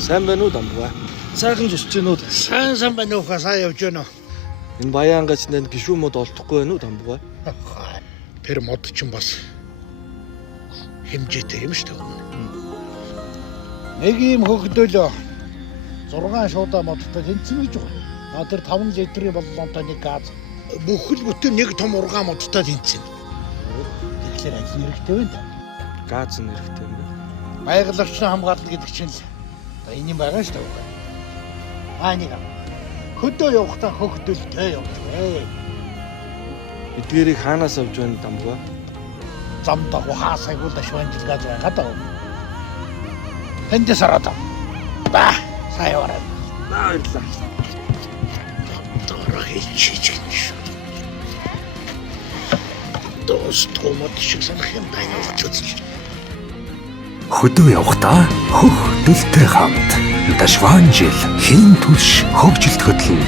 Сайн байна уу Дамбуга? Сайхан жусч гинүүд. Сайн байна уу? Сайн явж байна уу? Энэ Баянгаач нэнд гişүү мод олдохгүй байна уу Дамбуга? Тэр мод ч юм бас хэмжээтэй юм шүү дээ. Нэг юм хөгдөлөө 6 шуудаа модтой тэнцэн гэж байна. А тэр 5 литрийн боллонтой нэг газ бүхэл бүтэн нэг том ургаан модтой тэнцэн. Тэгэхээр ажил хэрэгтэй байна да. Газ нэрхтэй юм байна. Байгалагчны хамгаалал гэдэг чинь л энэ юм байгаа шүү дээ. Нэг хөдөө явахдаа хөгдөлтэй явж бай. Эдгээрийг хаанаас авч байна Дамбуга? Зам дагуу хаасайгуул дашванжилгаж байгаа даа. Тэндээс ороод. Ба, сайн яваарай. Баярлалаа. Дөрөв хийчих юм шүү. Доос томот шиг санах юм байна уу? Хөдөө явахдаа хөх дөлтэй хамт Дашван жил хийн түлш хөгжилт хөдлөн